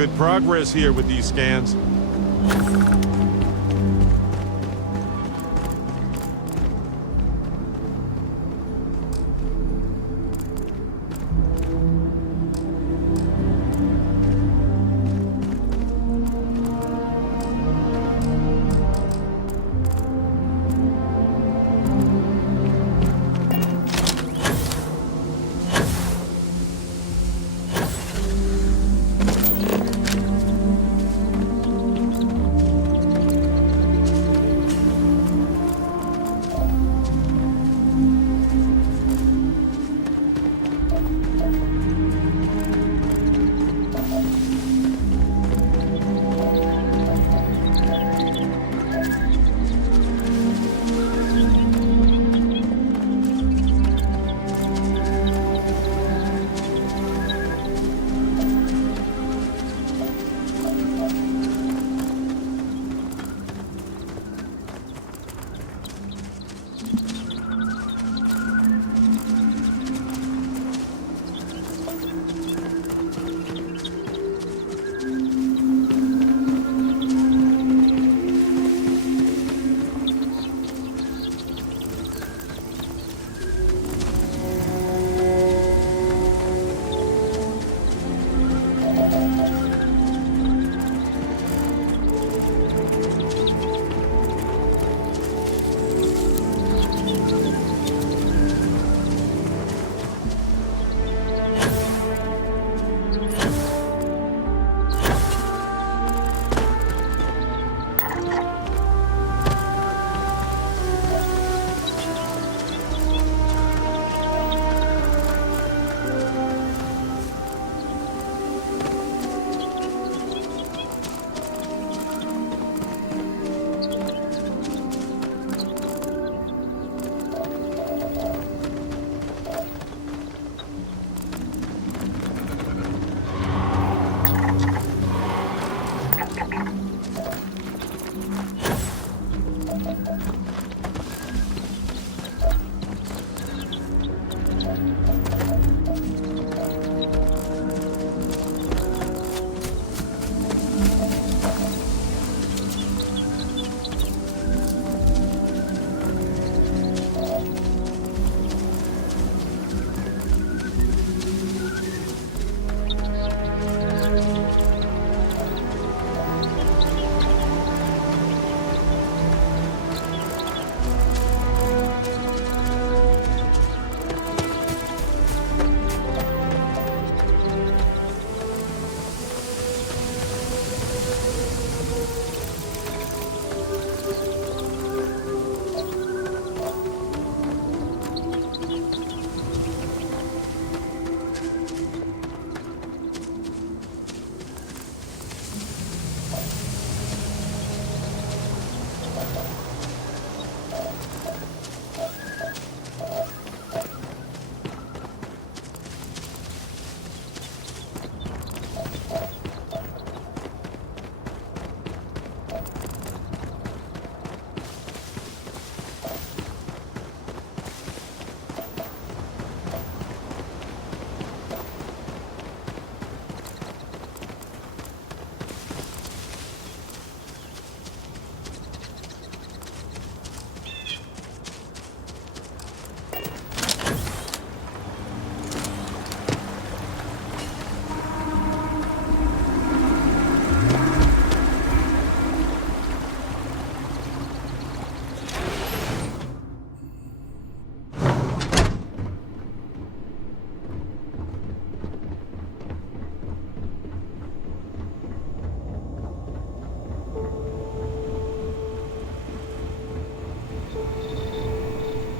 Good progress here with these scans.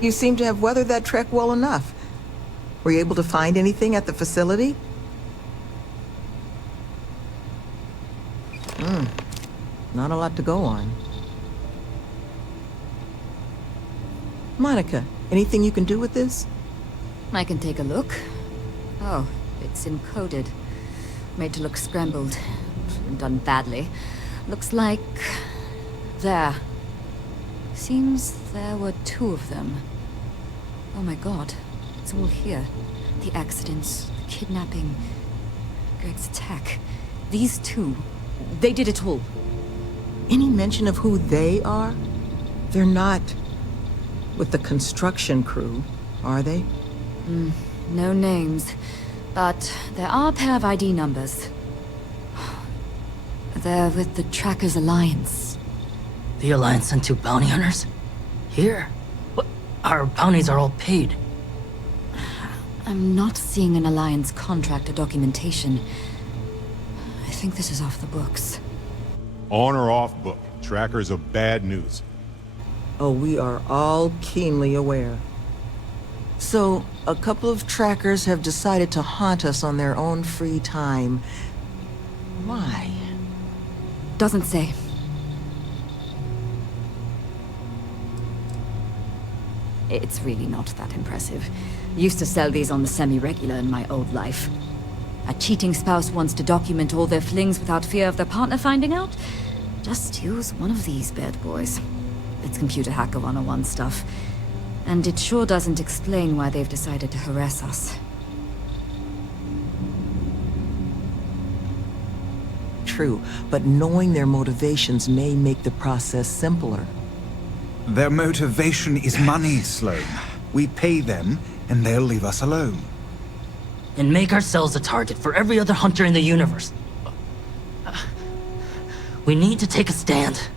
You seem to have weathered that trek well enough. Were you able to find anything at the facility? Not a lot to go on. Monica, anything you can do with this? I can take a look. Oh, it's encoded. Made to look scrambled. Done badly. Looks like... there. Seems there were two of them. Oh my god. It's all here. The accidents, the kidnapping, Greg's attack. These two, they did it all. Any mention of who they are? They're not with the construction crew, are they? No names. But there are a pair of ID numbers. They're with the Trackers Alliance. The Alliance sent two bounty hunters? Here? What? Our bounties are all paid. I'm not seeing an Alliance contract or documentation. I think this is off the books. On or off book, trackers are bad news. Oh, we are all keenly aware. So, a couple of trackers have decided to haunt us on their own free time. Why? Doesn't say. It's really not that impressive. Used to sell these on the semi-regular in my old life. A cheating spouse wants to document all their flings without fear of their partner finding out? Just use one of these bad boys. It's computer hacker 101 stuff. And it sure doesn't explain why they've decided to harass us. True, but knowing their motivations may make the process simpler. Their motivation is money, Sloan. We pay them, and they'll leave us alone. And make ourselves a target for every other hunter in the universe. We need to take a stand.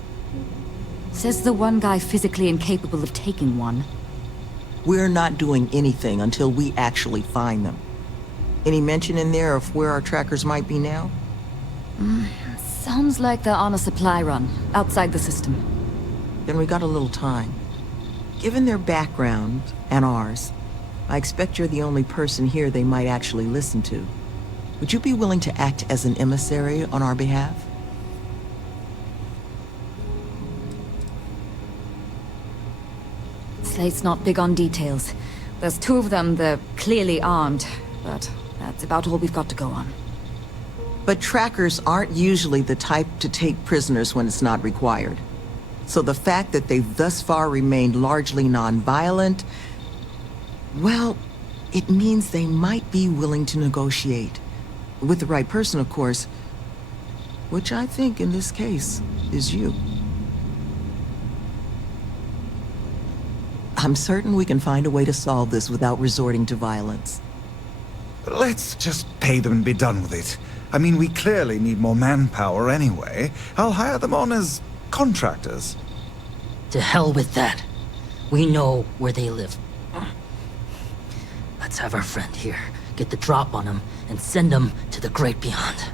Says the one guy physically incapable of taking one. We're not doing anything until we actually find them. Any mention in there of where our trackers might be now? Sounds like they're on a supply run, outside the system. Then we got a little time. Given their background, and ours, I expect you're the only person here they might actually listen to. Would you be willing to act as an emissary on our behalf? Slate's not big on details. There's two of them, they're clearly armed, but that's about all we've got to go on. But trackers aren't usually the type to take prisoners when it's not required. So the fact that they've thus far remained largely non-violent, well, it means they might be willing to negotiate. With the right person, of course. Which I think, in this case, is you. I'm certain we can find a way to solve this without resorting to violence. Let's just pay them and be done with it. I mean, we clearly need more manpower anyway. I'll hire them on as contractors. To hell with that. We know where they live. Let's have our friend here get the drop on them and send them to the great beyond.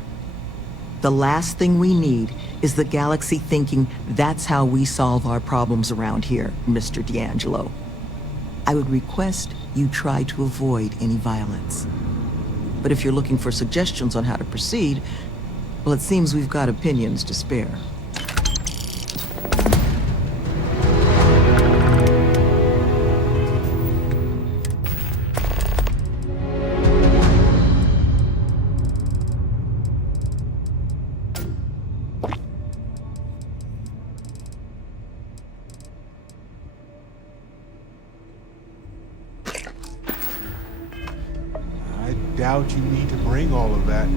The last thing we need is the galaxy thinking that's how we solve our problems around here, Mr. D'Angelo. I would request you try to avoid any violence. But if you're looking for suggestions on how to proceed, well, it seems we've got opinions to spare. I doubt you need to bring all of that.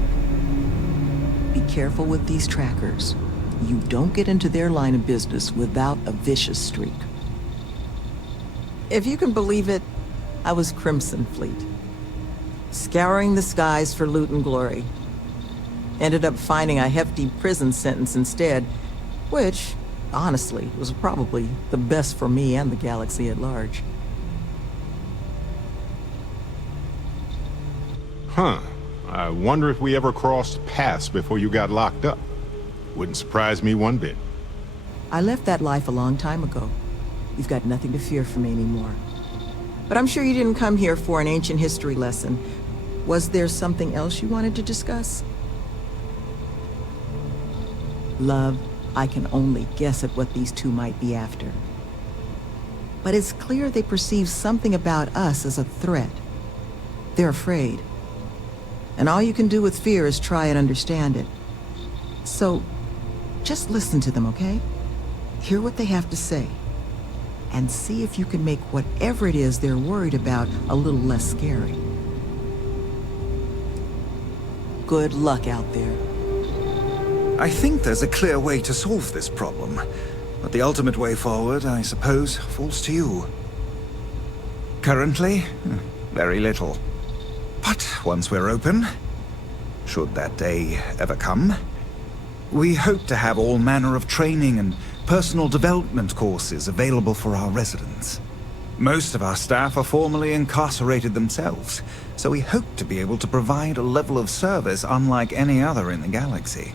Be careful with these trackers. You don't get into their line of business without a vicious streak. If you can believe it, I was Crimson Fleet. Scouring the skies for loot and glory. Ended up finding a hefty prison sentence instead, which, honestly, was probably the best for me and the galaxy at large. Huh. I wonder if we ever crossed paths before you got locked up. Wouldn't surprise me one bit. I left that life a long time ago. You've got nothing to fear from me anymore. But I'm sure you didn't come here for an ancient history lesson. Was there something else you wanted to discuss? Love, I can only guess at what these two might be after. But it's clear they perceive something about us as a threat. They're afraid. And all you can do with fear is try and understand it. So, just listen to them, okay? Hear what they have to say. And see if you can make whatever it is they're worried about a little less scary. Good luck out there. I think there's a clear way to solve this problem. But the ultimate way forward, I suppose, falls to you. Currently, very little. But once we're open, should that day ever come, we hope to have all manner of training and personal development courses available for our residents. Most of our staff are formerly incarcerated themselves, so we hope to be able to provide a level of service unlike any other in the galaxy.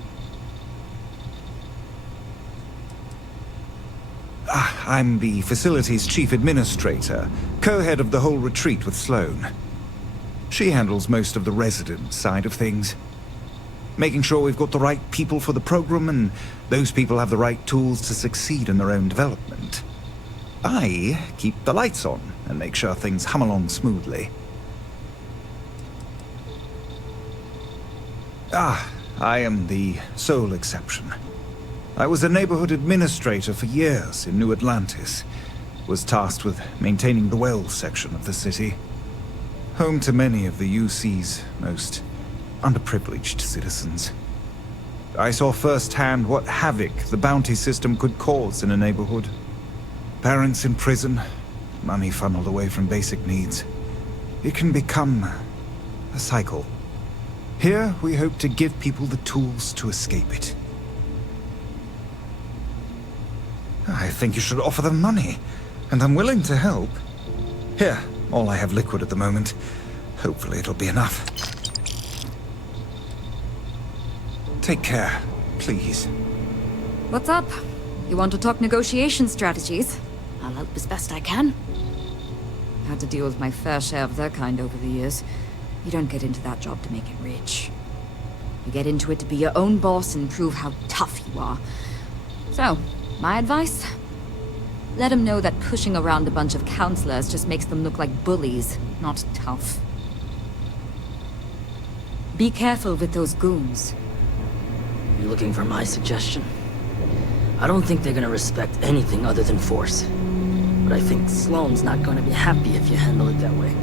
I'm the facility's chief administrator, co-head of the whole retreat with Sloane. She handles most of the resident side of things. Making sure we've got the right people for the program and those people have the right tools to succeed in their own development. I keep the lights on and make sure things hum along smoothly. I am the sole exception. I was a neighborhood administrator for years in New Atlantis. Was tasked with maintaining the wells section of the city. Home to many of the UC's most underprivileged citizens. I saw firsthand what havoc the bounty system could cause in a neighborhood. Parents in prison, money funneled away from basic needs. It can become a cycle. Here, we hope to give people the tools to escape it. I think you should offer them money, and I'm willing to help. Here, all I have liquid at the moment. Hopefully it'll be enough. Take care, please. What's up? You want to talk negotiation strategies? I'll help as best I can. Had to deal with my fair share of their kind over the years. You don't get into that job to make it rich. You get into it to be your own boss and prove how tough you are. So, my advice? Let them know that pushing around a bunch of counselors just makes them look like bullies, not tough. Be careful with those goons. You looking for my suggestion? I don't think they're gonna respect anything other than force. But I think Sloane's not gonna be happy if you handle it that way.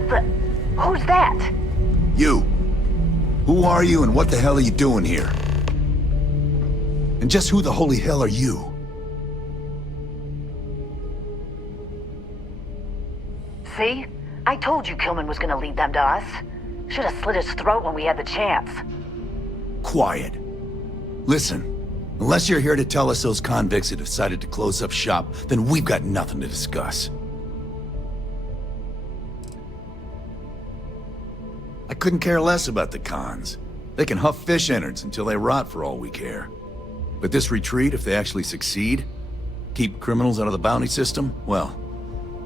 What the... Who's that? You. Who are you and what the hell are you doing here? And just who the holy hell are you? See? I told you Kilman was gonna lead them to us. Should have slit his throat when we had the chance. Quiet. Listen, unless you're here to tell us those convicts have decided to close up shop, then we've got nothing to discuss. I couldn't care less about the cons. They can huff fish innards until they rot for all we care. But this retreat, if they actually succeed, keep criminals out of the bounty system, well,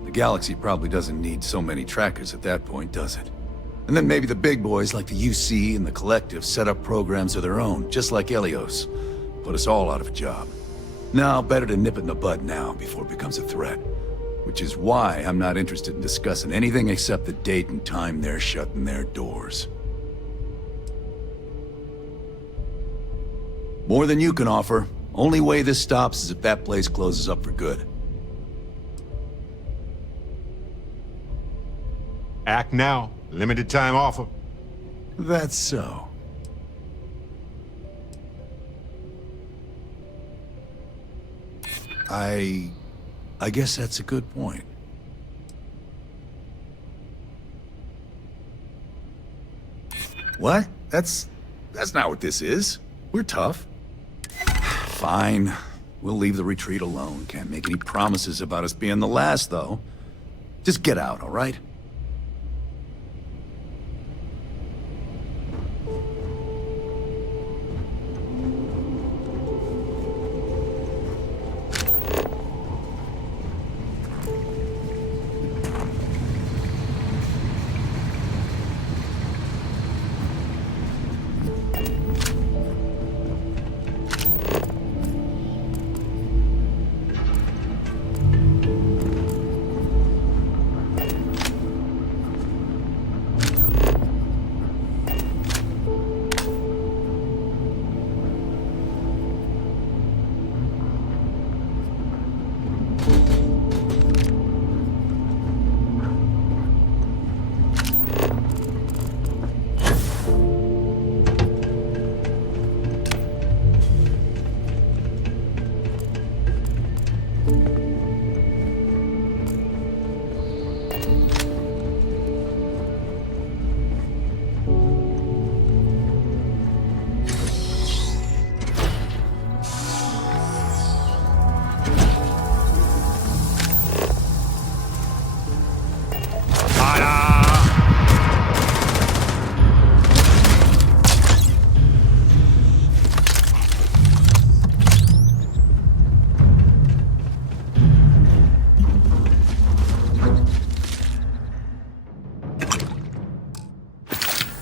the galaxy probably doesn't need so many trackers at that point, does it? And then maybe the big boys like the UC and the Collective set up programs of their own, just like Helios. Put us all out of a job. Now, better to nip it in the bud now before it becomes a threat. Which is why I'm not interested in discussing anything except the date and time they're shutting their doors. More than you can offer. Only way this stops is if that place closes up for good. Act now. Limited time offer. That's so. I guess that's a good point. What? That's not what this is. We're tough. Fine. We'll leave the retreat alone. Can't make any promises about us being the last, though. Just get out, all right?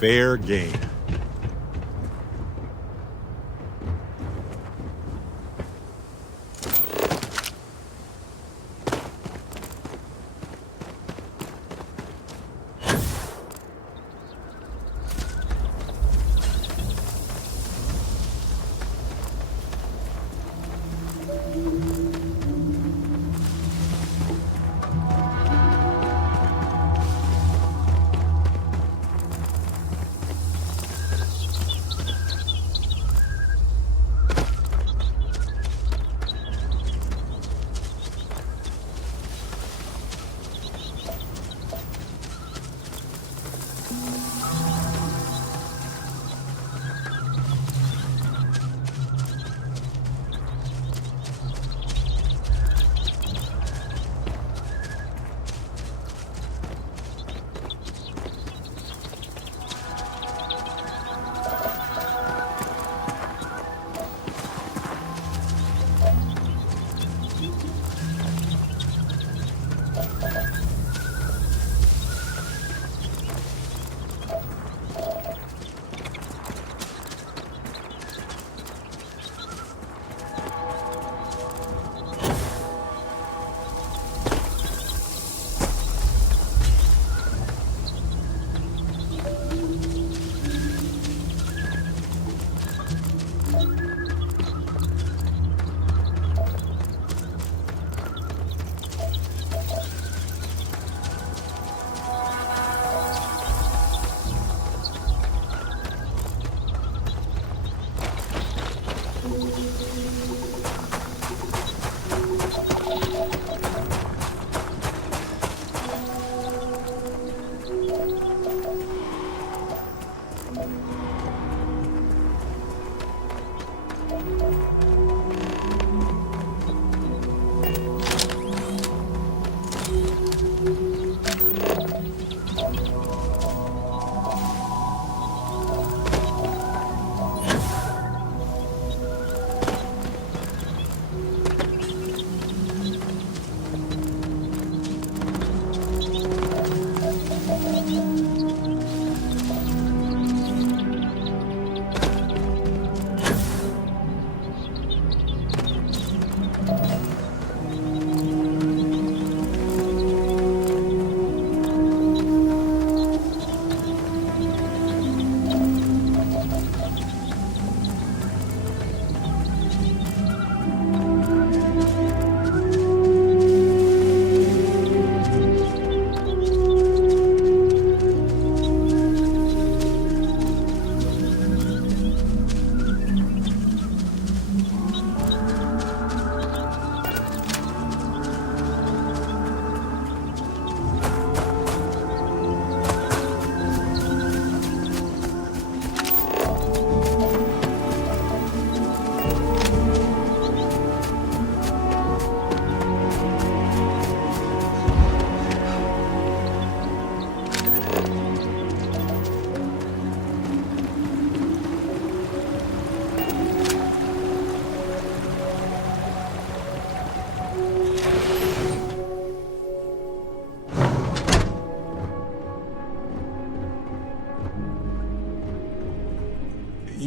Fair game.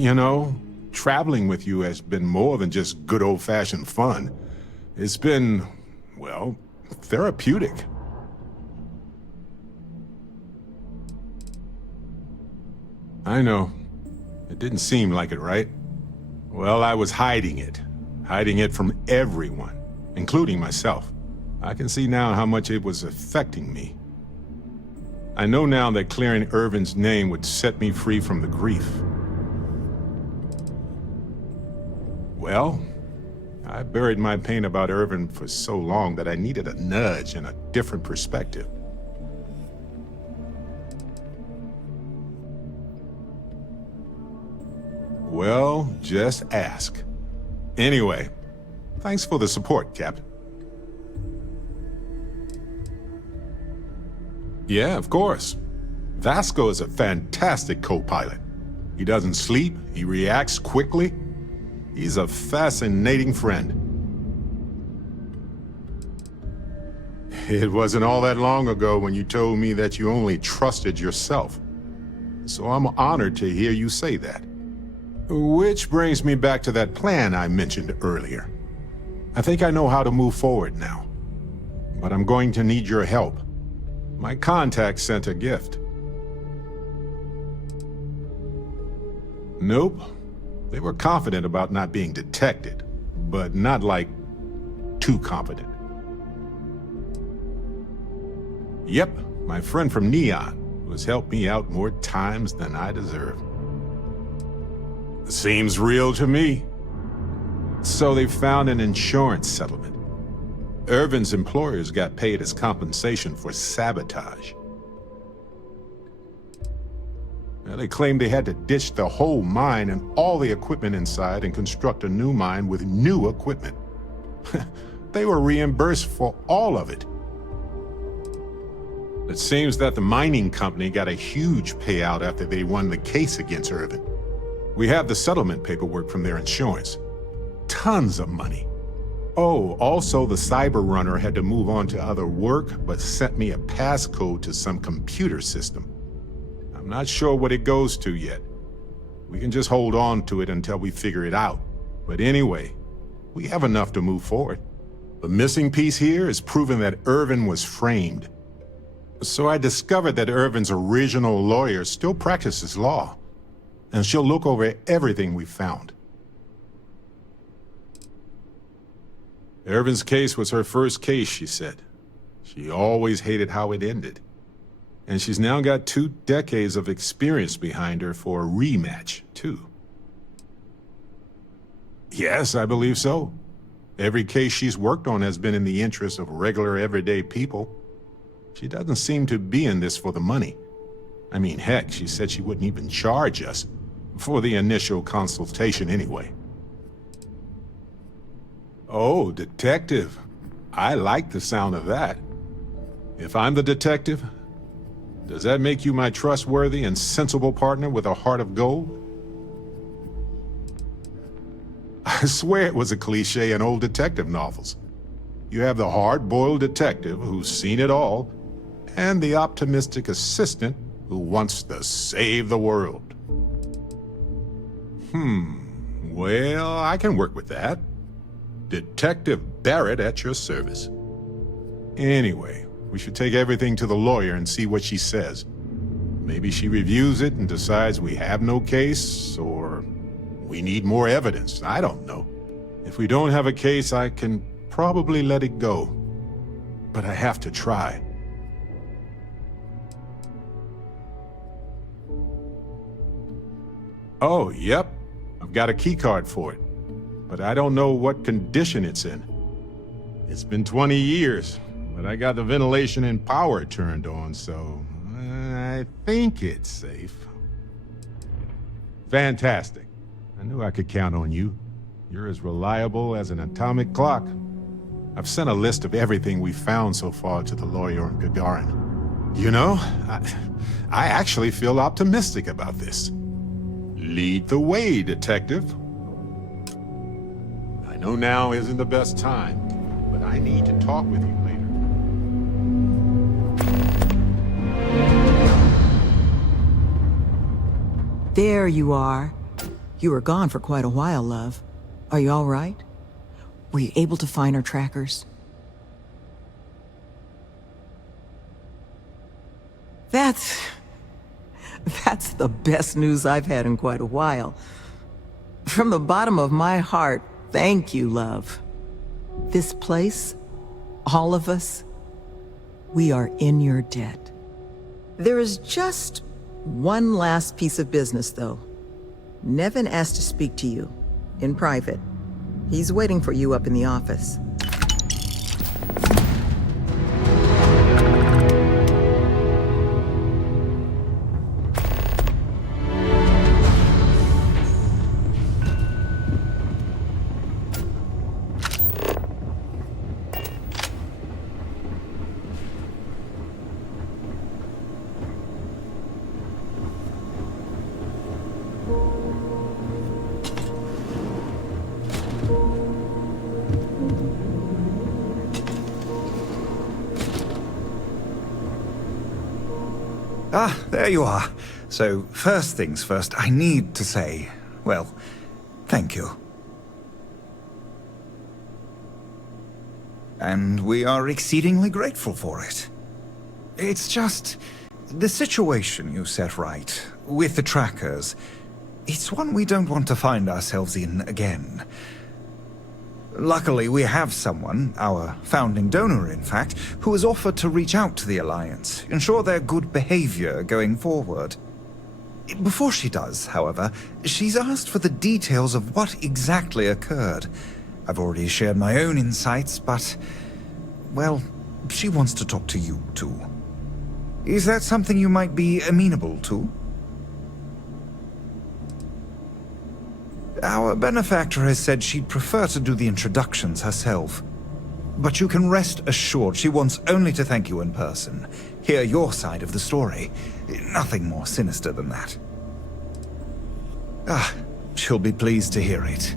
You know, traveling with you has been more than just good old-fashioned fun. It's been, well, therapeutic. I know. It didn't seem like it, right? Well, I was hiding it. Hiding it from everyone, including myself. I can see now how much it was affecting me. I know now that clearing Irvin's name would set me free from the grief. Well, I buried my pain about Irvin for so long that I needed a nudge and a different perspective. Well, just ask. Anyway, thanks for the support, Captain. Yeah, of course. Vasco is a fantastic co-pilot. He doesn't sleep, he reacts quickly. He's a fascinating friend. It wasn't all that long ago when you told me that you only trusted yourself. So I'm honored to hear you say that. Which brings me back to that plan I mentioned earlier. I think I know how to move forward now. But I'm going to need your help. My contact sent a gift. Nope. They were confident about not being detected, but not like too confident. Yep, my friend from Neon, who has helped me out more times than I deserve. Seems real to me. So they found an insurance settlement. Irvin's employers got paid as compensation for sabotage. Now, they claimed they had to ditch the whole mine and all the equipment inside and construct a new mine with new equipment. They were reimbursed for all of it. It seems that the mining company got a huge payout after they won the case against Irvin. We have the settlement paperwork from their insurance. Tons of money. Oh, also the cyber runner had to move on to other work, but sent me a passcode to some computer system. I'm not sure what it goes to yet. We can just hold on to it until we figure it out. But anyway, we have enough to move forward. The missing piece here is proving that Irvin was framed. So I discovered that Irvin's original lawyer still practices law, and she'll look over everything we found. Irvin's case was her first case, she said. She always hated how it ended. And she's now got 2 decades of experience behind her for a rematch, too. Yes, I believe so. Every case she's worked on has been in the interest of regular, everyday people. She doesn't seem to be in this for the money. I mean, heck, she said she wouldn't even charge us. For the initial consultation, anyway. Oh, detective. I like the sound of that. If I'm the detective, does that make you my trustworthy and sensible partner with a heart of gold? I swear it was a cliche in old detective novels. You have the hard-boiled detective who's seen it all, and the optimistic assistant who wants to save the world. Well, I can work with that. Detective Barrett at your service. Anyway, we should take everything to the lawyer and see what she says. Maybe she reviews it and decides we have no case, or we need more evidence. I don't know. If we don't have a case, I can probably let it go. But I have to try. Oh, yep. I've got a keycard for it. But I don't know what condition it's in. It's been 20 years, but I got the ventilation and power turned on, so I think it's safe. Fantastic. I knew I could count on you. You're as reliable as an atomic clock. I've sent a list of everything we found so far to the lawyer in Gagarin. You know, I actually feel optimistic about this. Lead the way, detective. I know now isn't the best time, but I need to talk with you later. There you are. You were gone for quite a while, love. Are you all right? Were you able to find our trackers? That's the best news I've had in quite a while. From the bottom of my heart, thank you, love. This place, all of us, we are in your debt. There is just one last piece of business, though. Nevin asked to speak to you, in private. He's waiting for you up in the office. Ah, there you are. So, first things first, I need to say, well, thank you. And we are exceedingly grateful for it. It's just, the situation you set right, with the trackers, it's one we don't want to find ourselves in again. Luckily, we have someone, our founding donor in fact, who has offered to reach out to the Alliance, ensure their good behavior going forward. Before she does, however, she's asked for the details of what exactly occurred. I've already shared my own insights, but, well, she wants to talk to you too. Is that something you might be amenable to? Our benefactor has said she'd prefer to do the introductions herself. But you can rest assured she wants only to thank you in person, hear your side of the story. Nothing more sinister than that. Ah, she'll be pleased to hear it.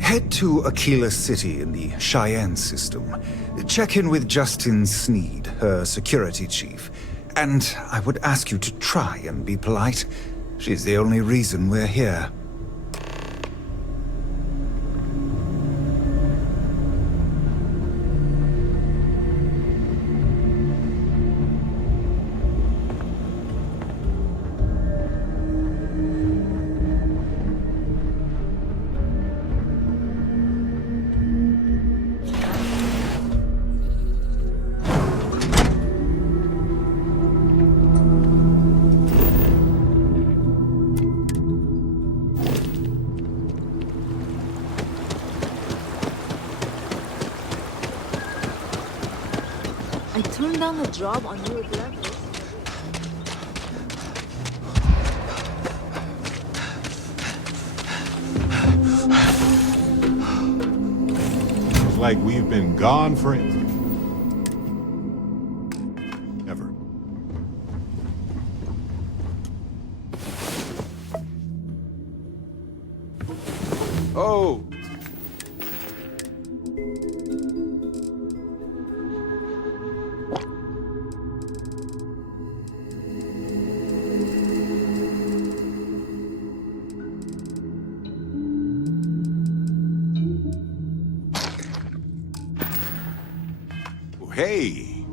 Head to Aquila City in the Cheyenne system. Check in with Justin Sneed, her security chief. And I would ask you to try and be polite. She's the only reason we're here. I turned down the job on your level. It's like we've been gone for ever. Oh! Hey,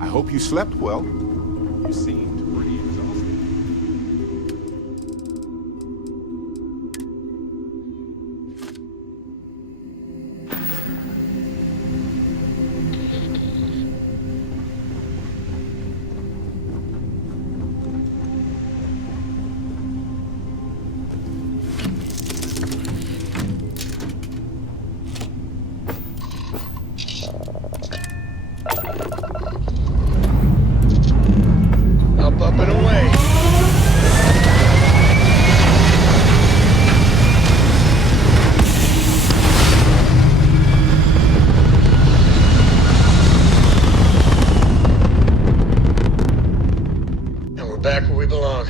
I hope you slept well. You seemed pretty exhausted. Up and away. And we're back where we belong.